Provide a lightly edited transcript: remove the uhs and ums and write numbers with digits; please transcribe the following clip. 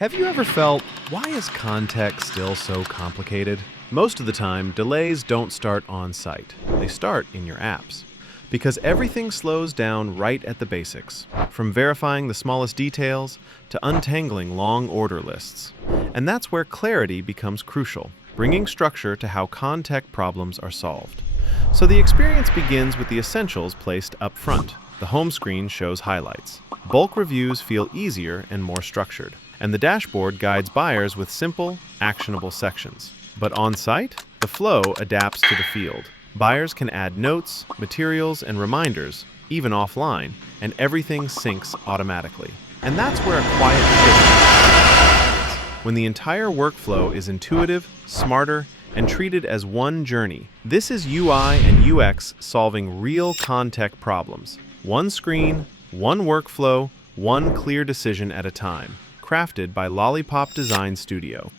Have you ever felt, why is ConTech still so complicated? Most of the time, delays don't start on site. They start in your apps. Because everything slows down right at the basics, from verifying the smallest details to untangling long order lists. And that's where clarity becomes crucial, bringing structure to how ConTech problems are solved. So the experience begins with the essentials placed up front. The home screen shows highlights. Bulk reviews feel easier and more structured. And the dashboard guides buyers with simple, actionable sections. But on-site, the flow adapts to the field. Buyers can add notes, materials, and reminders, even offline, and everything syncs automatically. And that's where a quiet shift happens. When the entire workflow is intuitive, smarter, and treated as one journey. This is UI and UX solving real ConTech problems. One screen, one workflow, one clear decision at a time. Crafted by Lollypop Design Studio.